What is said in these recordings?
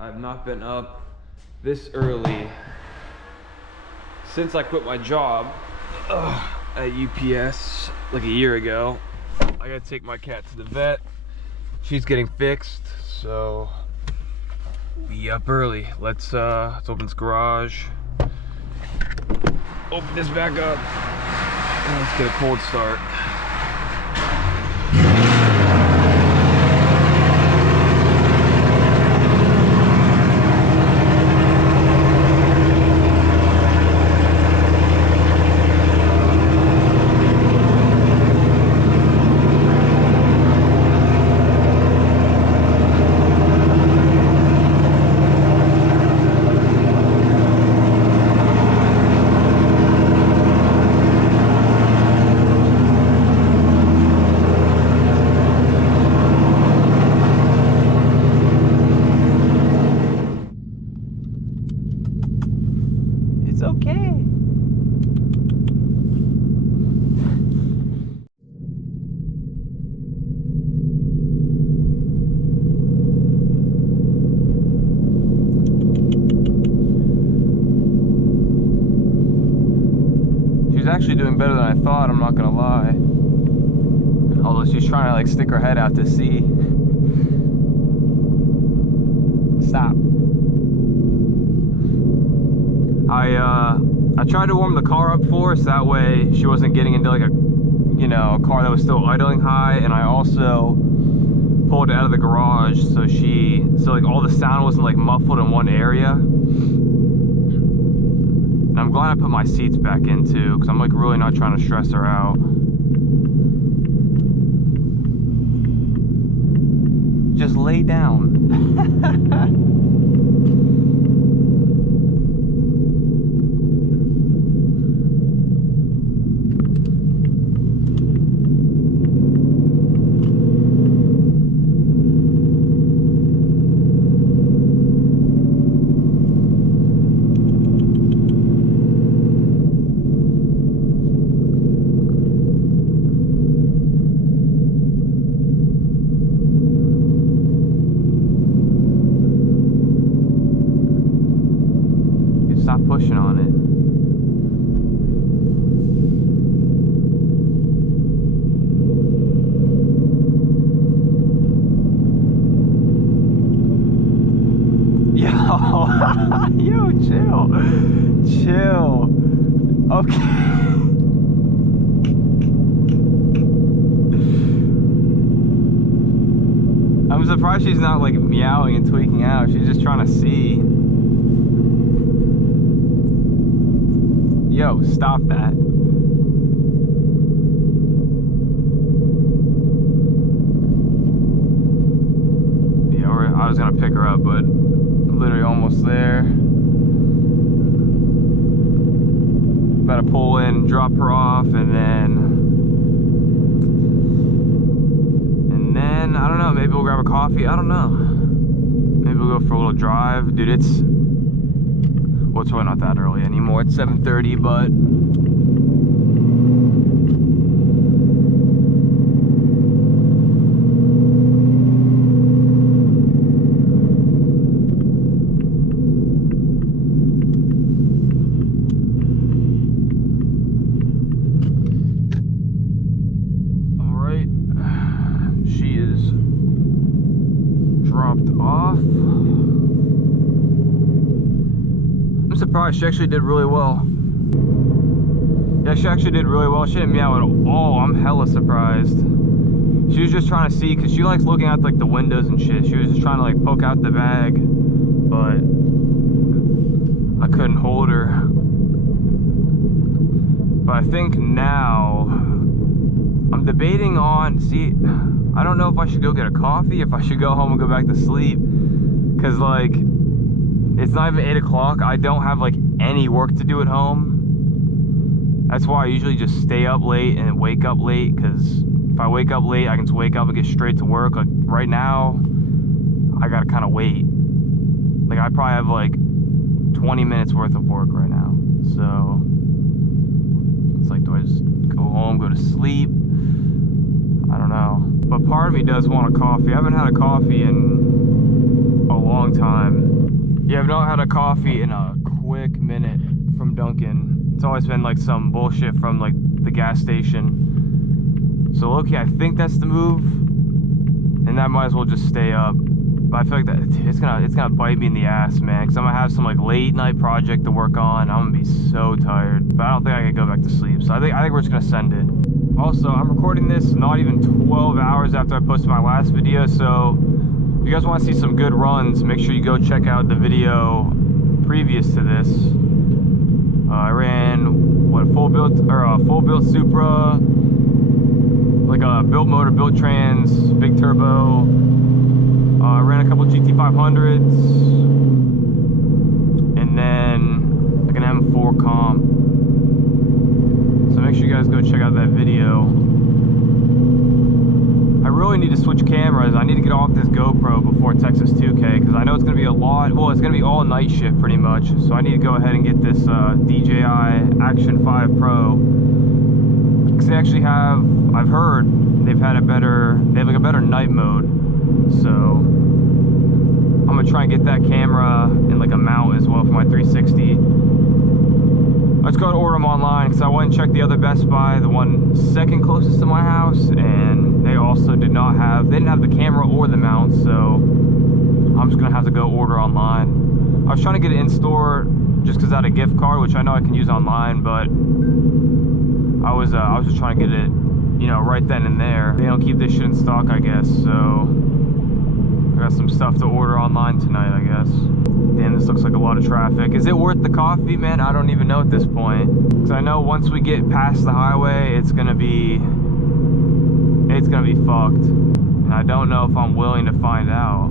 I've not been up this early since I quit my job at UPS like a year ago. I gotta take my cat to the vet. She's getting fixed, so be up early. Let's open this garage. Open this back up. And let's get a cold start. Actually doing better than I thought, I'm not gonna lie. Although she's trying to like stick her head out to see. Stop. I tried to warm the car up for her so that way she wasn't getting into like a car that was still idling high, and I also pulled it out of the garage so like all the sound wasn't like muffled in one area. And I'm glad I put my seats back in too, because I'm like really not trying to stress her out. Just lay down. Stop pushing on it. Yo, chill. Okay. I'm surprised she's not like meowing and tweaking out. She's just trying to see. Yo, stop that. Yeah, I was gonna pick her up, but literally almost there. About to pull in, drop her off, and then I don't know, maybe we'll grab a coffee. I don't know. Maybe we'll go for a little drive. Dude, well, it's really not that early anymore. It's 7:30, but all right. She is dropped off. I'm surprised. She actually did really well. Yeah, she actually did really well. She didn't meow at all. I'm hella surprised. She was just trying to see, because she likes looking out like the windows and shit. She was just trying to like poke out the bag, but I couldn't hold her. But I think now I'm debating on, I don't know if I should go get a coffee, if I should go home and go back to sleep, because like it's not even 8 o'clock. I don't have like any work to do at home. That's why I usually just stay up late and wake up late, because if I wake up late, I can just wake up and get straight to work. Like right now, I gotta kind of wait. Like I probably have like 20 minutes worth of work right now. So it's like, do I just go home, go to sleep? I don't know. But part of me does want a coffee. I haven't had a coffee in a long time. Yeah, I've not had a coffee in a quick minute from Dunkin'. It's always been like some bullshit from like the gas station. So low-key, I think that's the move, and that might as well just stay up. But I feel like that it's gonna bite me in the ass, man, because I'm gonna have some like late night project to work on. I'm gonna be so tired, but I don't think I can go back to sleep. So I think we're just gonna send it. Also, I'm recording this not even 12 hours after I posted my last video, so if you guys want to see some good runs, make sure you go check out the video previous to this. I ran what, full built Supra, like a built motor, built trans, big turbo. I ran a couple GT500s, and then like an M4 comp. So make sure you guys go check out that video. I really need to switch cameras. I need to get off this GoPro before Texas 2K, because I know it's going to be a lot. Well, it's going to be all night shift pretty much. So I need to go ahead and get this DJI Action 5 Pro. Because they actually have, I've heard, they have like a better night mode. So I'm going to try and get that camera in like a mount as well for my 360. Let's go to order them online, because I went and checked the other Best Buy, the one second closest to my house, and they also didn't have the camera or the mount, so I'm just gonna have to go order online. I was trying to get it in store just because I had a gift card, which I know I can use online, but I was just trying to get it, you know, right then and there. They don't keep this shit in stock, I guess, so I got some stuff to order online tonight, I guess. Damn, this looks like a lot of traffic. Is it worth the coffee, man? I don't even know at this point. Because I know once we get past the highway, it's gonna be fucked. And I don't know if I'm willing to find out.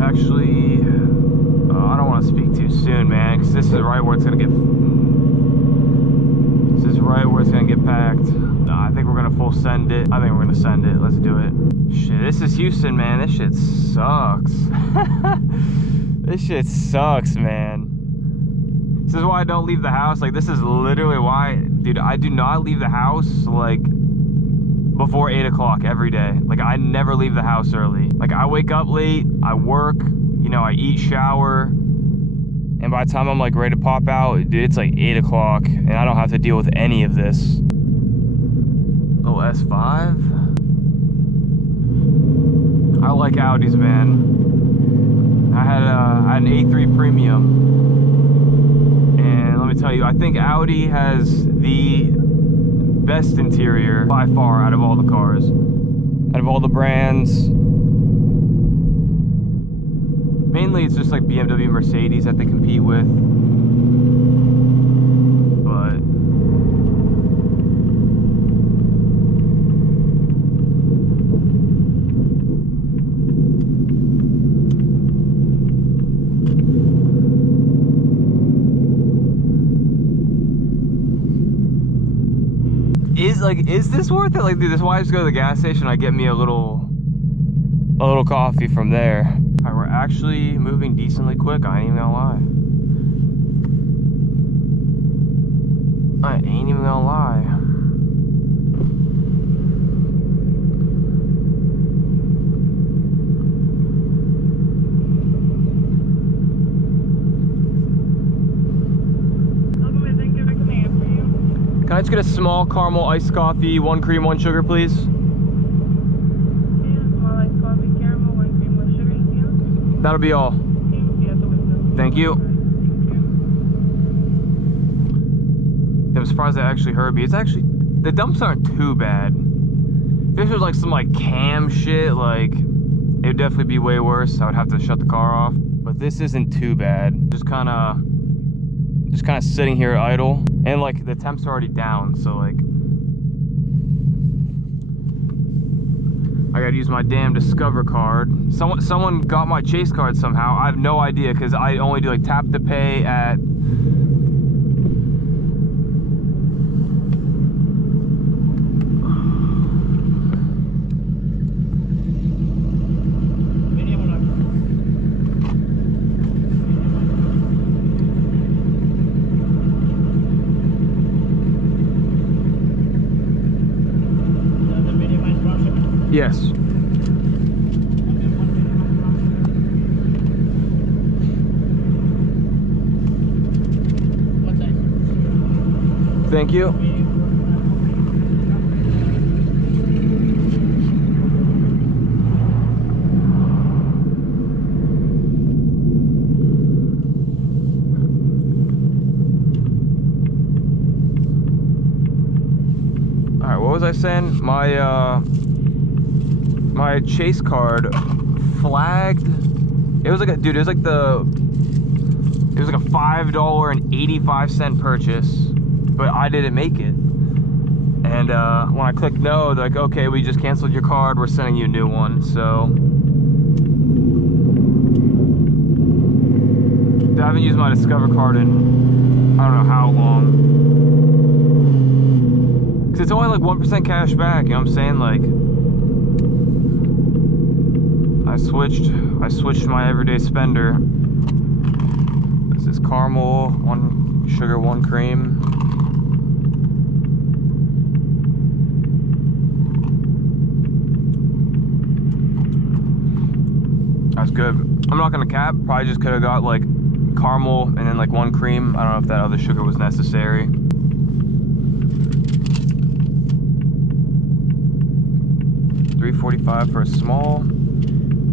Actually, I don't want to speak too soon, man, because this is right where it's gonna get. This is right where it's gonna get packed. I think we're gonna full send it. I think we're gonna send it. Let's do it. Shit, this is Houston, man. This shit sucks. This shit sucks, man. This is why I don't leave the house. Like, this is literally why, dude, I do not leave the house, like, before 8 o'clock every day. Like, I never leave the house early. Like, I wake up late, I work, you know, I eat, shower, and by the time I'm, like, ready to pop out, dude, it's like 8 o'clock, and I don't have to deal with any of this. Oh, S5? I like Audis, man. I had an A3 Premium, and let me tell you, I think Audi has the best interior by far out of all the cars, out of all the brands. Mainly it's just like BMW, Mercedes that they compete with, but is this worth it? Like, dude, this is why I just go to the gas station. I get me a little coffee from there. All right, we're actually moving decently quick. I ain't even gonna lie. I ain't even gonna lie. Can I just get a small caramel iced coffee, 1 cream, 1 sugar, please? Yeah, small iced coffee, caramel, 1 cream, 1 sugar, anything else? That'll be all. Thank you. I'm surprised they actually heard me. It's actually, the dumps aren't too bad. If this was like some like cam shit, like, it would definitely be way worse. I would have to shut the car off. But this isn't too bad. Just kind of sitting here idle, and like the temps are already down, so like I gotta use my damn Discover card. Someone got my Chase card somehow. I have no idea, because I only do like tap to pay at Yes. Thank you. Alright, what was I saying? My Chase card flagged. It was like a dude, it was like a $5.85 purchase, but I didn't make it. And when I clicked no, they're like, okay, we just canceled your card, we're sending you a new one. So I haven't used my Discover card in I don't know how long. Cause it's only like 1% cash back, you know what I'm saying? Like I switched my everyday spender. This is caramel, 1 sugar, 1 cream. That's good. I'm not gonna cap, probably just could have got like caramel and then like 1 cream. I don't know if that other sugar was necessary. $3.45 for a small.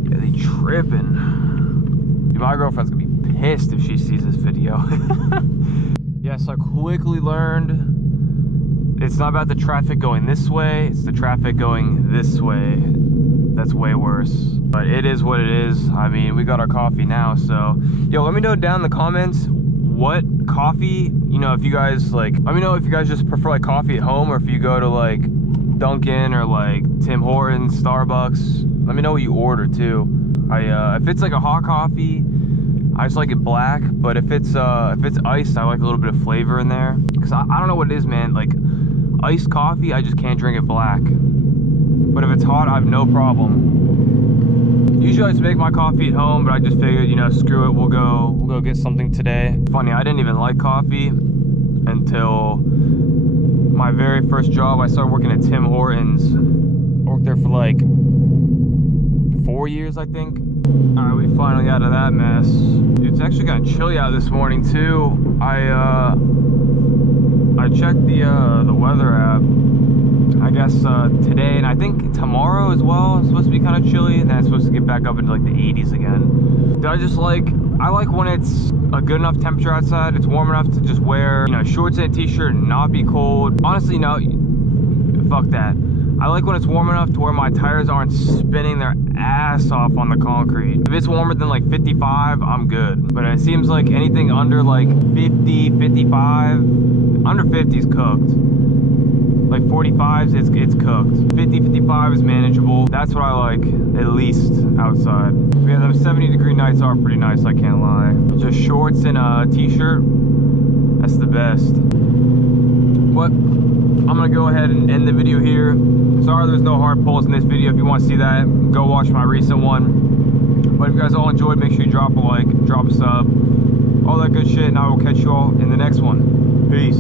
Yeah, they tripping. Dude, my girlfriend's gonna be pissed if she sees this video. Yes, I quickly learned it's not about the traffic going this way, it's the traffic going this way. That's way worse. But it is what it is. I mean, we got our coffee now, so yo, let me know down in the comments what coffee, you know, if you guys like, let me know if you guys just prefer like coffee at home or if you go to like Dunkin' or like Tim Hortons, Starbucks. Let me know what you order too. If it's like a hot coffee, I just like it black, but if it's iced, I like a little bit of flavor in there. Cause I don't know what it is, man. Like iced coffee, I just can't drink it black. But if it's hot, I have no problem. Usually I just make my coffee at home, but I just figured, you know, screw it, we'll go get something today. Funny, I didn't even like coffee until my very first job. I started working at Tim Hortons. I worked there for like 4 years, I think. All right, we finally out of that mess. Dude, it's actually kind of chilly out this morning too. I checked the weather app. I guess today and I think tomorrow as well. It's supposed to be kind of chilly, and then it's supposed to get back up into like the 80s again. Dude, I like when it's a good enough temperature outside. It's warm enough to just wear, you know, shorts and a t-shirt and not be cold. Honestly, no, fuck that. I like when it's warm enough to where my tires aren't spinning their ass off on the concrete. If it's warmer than like 55, I'm good. But it seems like anything under like 50, 55, under 50 is cooked. Like 45s, it's cooked. 50, 55 is manageable. That's what I like, at least outside. Yeah, those 70-degree nights are pretty nice, I can't lie. Just shorts and a t-shirt, that's the best. But I'm gonna go ahead and end the video here. Sorry there's no hard pulls in this video. If you want to see that, go watch my recent one. But if you guys all enjoyed, make sure you drop a like, drop a sub, all that good shit, and I will catch you all in the next one. Peace.